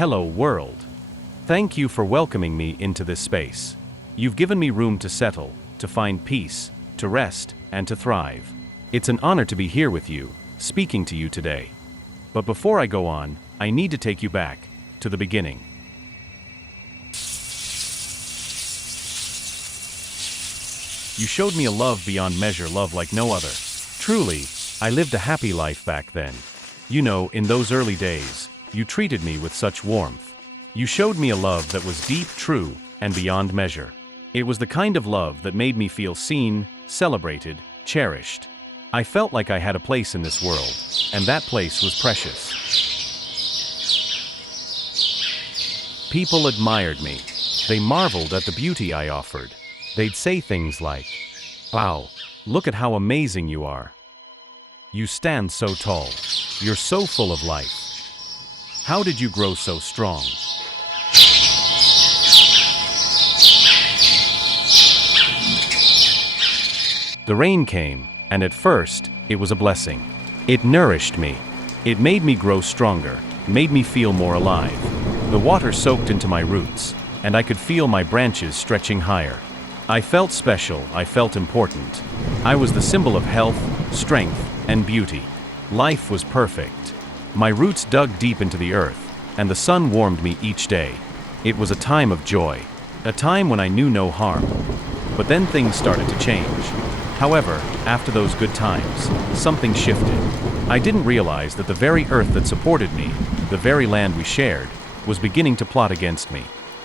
Hello, world. Thank you for welcoming me into this space. You've given me room to settle, to find peace, to rest, and to thrive. It's an honor to be here with you, speaking to you today. But before I go on, I need to take you back to the beginning. You showed me a love beyond measure, love like no other. Truly, I lived a happy life back then. You know, in those early days, you treated me with such warmth. You showed me a love that was deep, true, and beyond measure. It was the kind of love that made me feel seen, celebrated, cherished. I felt like I had a place in this world, and that place was precious. People admired me. They marveled at the beauty I offered. They'd say things like, "Wow, look at how amazing you are. You stand so tall. You're so full of life. How did you grow so strong?" The rain came, and at first, it was a blessing. It nourished me. It made me grow stronger, made me feel more alive. The water soaked into my roots, and I could feel my branches stretching higher. I felt special, I felt important. I was the symbol of health, strength, and beauty. Life was perfect. My roots dug deep into the earth, and the sun warmed me each day. It was a time of joy, a time when I knew no harm. But then things started to change. However, after those good times, something shifted. I didn't realize that the very earth that supported me, the very land we shared, was beginning to plot against me.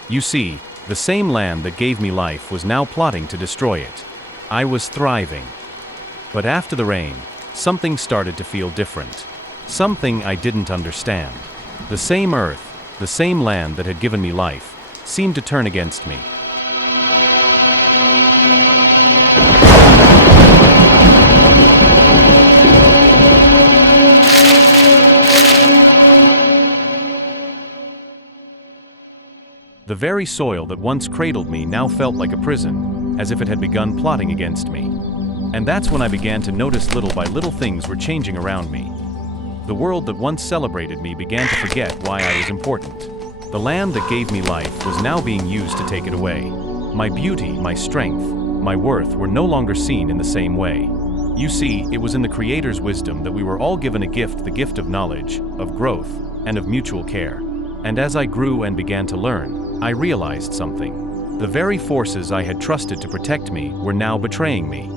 You see, the same land that gave me life was now plotting to destroy it. I was thriving. But after the rain, something started to feel different. Something I didn't understand. The same earth, the same land that had given me life, seemed to turn against me. The very soil that once cradled me now felt like a prison, as if it had begun plotting against me. And that's when I began to notice little by little things were changing around me. The world that once celebrated me began to forget why I was important. The land that gave me life was now being used to take it away. My beauty, my strength, my worth were no longer seen in the same way. You see, it was in the Creator's wisdom that we were all given a gift, the gift of knowledge, of growth, and of mutual care. And as I grew and began to learn, I realized something. The very forces I had trusted to protect me were now betraying me.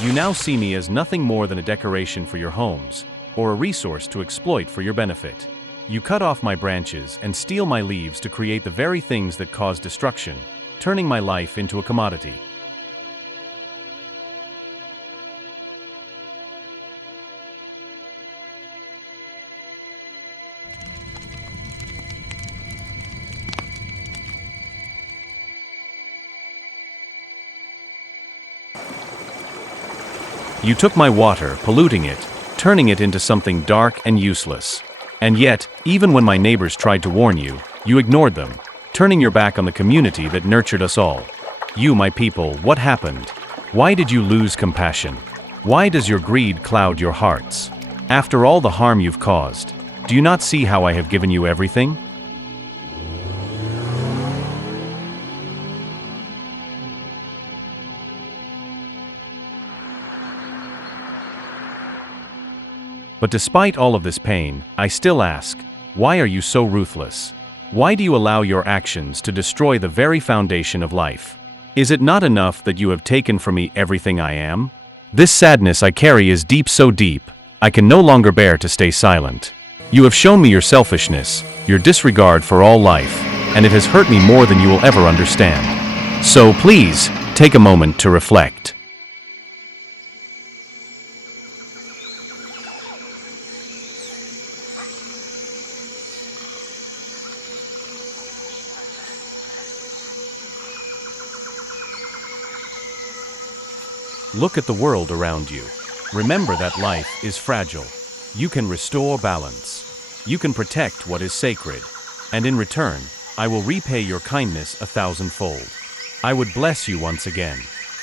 You now see me as nothing more than a decoration for your homes, or a resource to exploit for your benefit. You cut off my branches and steal my leaves to create the very things that cause destruction, turning my life into a commodity. You took my water, polluting it, turning it into something dark and useless. And yet, even when my neighbors tried to warn you, you ignored them, turning your back on the community that nurtured us all. You, my people, what happened? Why did you lose compassion? Why does your greed cloud your hearts? After all the harm you've caused, do you not see how I have given you everything? But despite all of this pain, I still ask, why are you so ruthless? Why do you allow your actions to destroy the very foundation of life? Is it not enough that you have taken from me everything I am? This sadness I carry is deep, so deep, I can no longer bear to stay silent. You have shown me your selfishness, your disregard for all life, and it has hurt me more than you will ever understand. So please, take a moment to reflect. Look at the world around you. Remember that life is fragile. You can restore balance. You can protect what is sacred. And in return, I will repay your kindness 1,000-fold. I would bless you once again.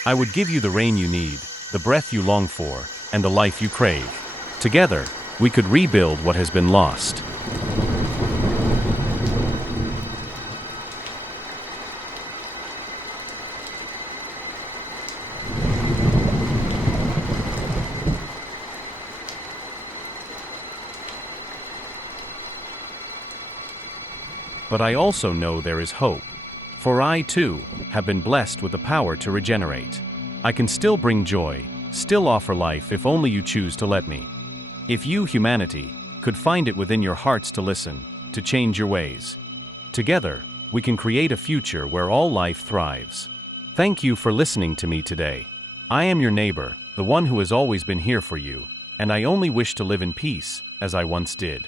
I would give you the rain you need, the breath you long for, and the life you crave. Together, we could rebuild what has been lost. But I also know there is hope. For I, too, have been blessed with the power to regenerate. I can still bring joy, still offer life if only you choose to let me. If you, humanity, could find it within your hearts to listen, to change your ways. Together, we can create a future where all life thrives. Thank you for listening to me today. I am your neighbor, the one who has always been here for you, and I only wish to live in peace, as I once did.